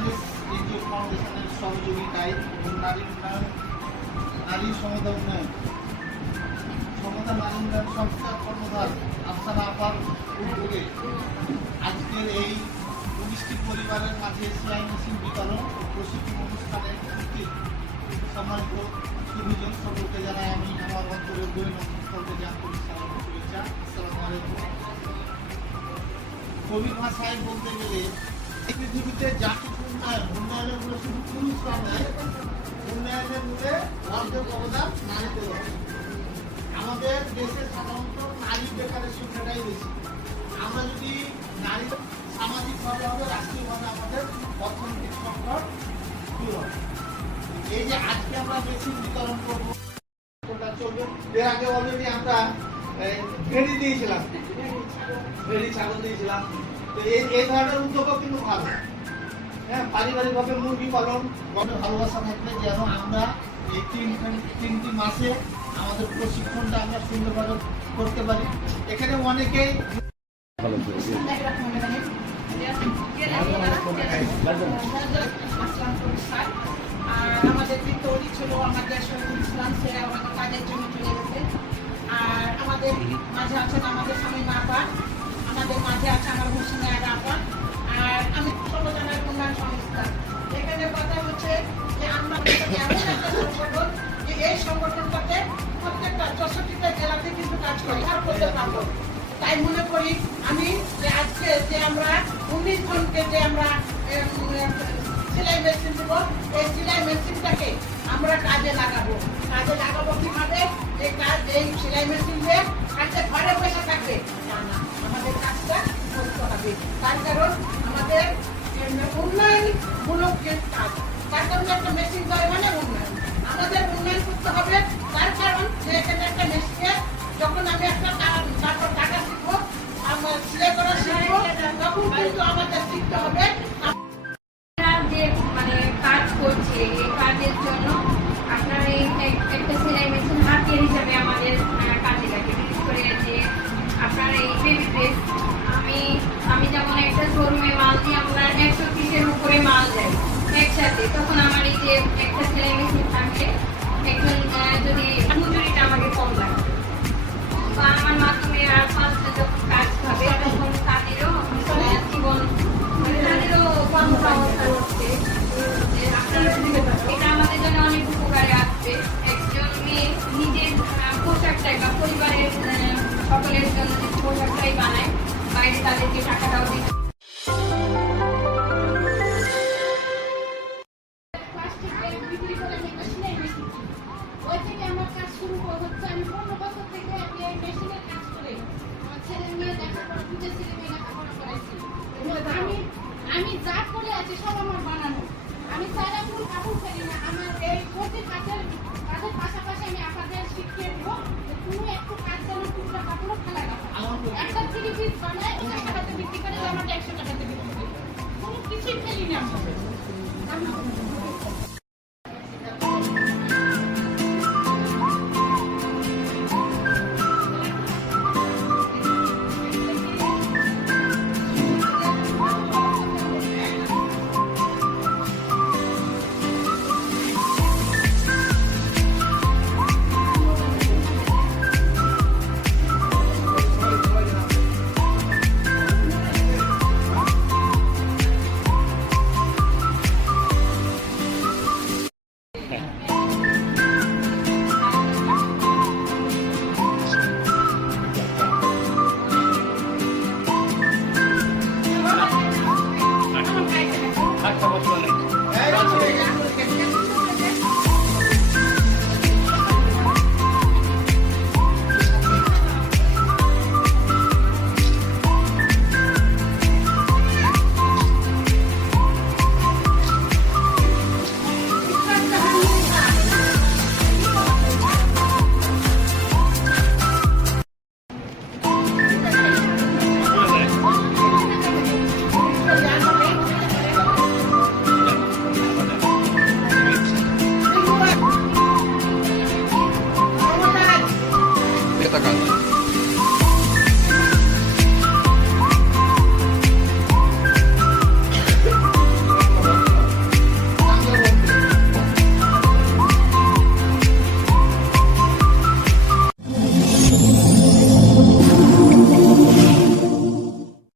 Bangladesh NGO ফাউন্ডেশনের সহযোগিতায় এবং নারী উন্নয়ন, নারী সমতা উন্নয়ন, সমতা নারী উন্নয়ন সংস্থার কর্ণধার আফসানা আপার উদ্যোগে আজকের এই 19টি পরিবারের মাঝে সেলাই মেশিন বিতরণ ও প্রশিক্ষণ অনুষ্ঠানের উপস্থিত সম্মানিত সুবিজন সকলকে জানাই আমি আমার অন্তরের দৈনন্দিন থেকে আন্তরিক সালাম ও শুভেচ্ছা। আসসালামু আলাইকুম। কবি ভাষায় বলতে গেলে পৃথিবীতে জাতির উন্নয়নের মূলে শুধু পুরুষরা নয়, উন্নয়নের মূলে অর্ধেক অবদান নারীদের হবে। আমাদের দেশে সাধারণত নারী বেকারের সংখ্যাটাই বেশি। আমরা যদি নারী সামাজিকভাবে হবে, রাষ্ট্রীয়ভাবে আমাদের অর্থনৈতিক সংকট দূর হবে। এই যে আজকে আমরা মেশিন বিতরণ করবো, চলবে। এর আগে অলরেডি আমরা ভেড়ি দিয়েছিলাম, ভেড়ি ছাগল দিয়েছিলাম। তো এই ধরনের উদ্যোগও কিন্তু ভালো। হ্যাঁ, পারিবারিকভাবে মুরগি পালন ভালোবাসা থাকলে যেন আমরা এই তিনটি মাসে আমাদের প্রশিক্ষণটা আমরা সুন্দরভাবে করতে পারি। এখানে অনেকেই আমাদের যে তৈরি ছিল আমাদের শহীদুল ইসলাম, সে আমাদের কাজের জন্য চলে গেছে। আর আমাদের মাঝে আছেন আমাদের স্বামী আপা, আমাদের মাঝে আছে আমার হোসেন আপা, আর আমি সর্বজনের উন্নয়ন সংস্থা। এখানে কথা হচ্ছে যে আমরা এমন একটা সংগঠন যে এই সংগঠনটাতে প্রত্যেকটা 64টা জেলাতে কিন্তু কাজ করি আর করতে পারবো। তাই মনে করি আমি যে আজকে যে আমরা 19 জনকে যে আমরা সেলাই মেশিন দেবো, এই সেলাই মেশিনটাকে আমরা কাজে লাগাবো কিভাবে? এই সেলাই মেশিন দিয়ে কাজে ঘরে বসে থাকবে না, আমাদের কাজটা করতে হবে। তার কারণ আমাদের উন্নয়নমূলক যে কাজ, তার কারণে একটা মেশিন দেওয়া মানে উন্নয়ন। আমাদের উন্নয়ন করতে হবে। তার কারণ যে এখানে একটা মেশিনে যখন আমি একটা তারপর টাকা শিখবো, আমার সেলাই করা শিখবো, তখন কিন্তু আমাদের শিখতে হবে যে মানে কাজ করছে এই কাজের জন্য আপনার এই একটা সেলাই মেশিন হাতিয়ার হিসাবে আমাদের কাজে লাগে। বিশেষ করে যে আপনার এই বেবি ড্রেস, আমি যেমন একটা শোরুমে মাল দিই, আমরা 130-এর উপরে মাল দেয় একসাথে, তখন আমার এই যে একটা সেলাই মেশিন থাকলে একজন যদি মজুরিটা আমাকে কম লাগে বা আমার মাধ্যমে আর 5টা যখন কাজ হবে তখন তাদেরও জীবন তাদেরও কর্মসংস্থান হচ্ছে। এটা আমাদের জন্য অনেক উপকারে আসবে। একজন মেয়ে নিজের পোশাকটাই বা পরিবারের সকলের জন্য যে পোশাকটাই বানায়, বাইরে তাদেরকে টাকাটাও দিতে আমি যা করে আছি সব আমার বানানো। আমি সারা ফুল কাপড় ফেলি না। আমার এই প্রতি কাজের পাশাপাশি আমি আপনাদের শিখিয়ে দেবো যে কোনো একটু কাজ যেন টুকরা কাপড়ও ফেলা না। একটা 3 পিস বানায় 100 টাকাতে বিক্রি করে, আমাকে 100 টাকাতে বিক্রি করি, কোনো কিছুই ফেলি না আমরা। টাকা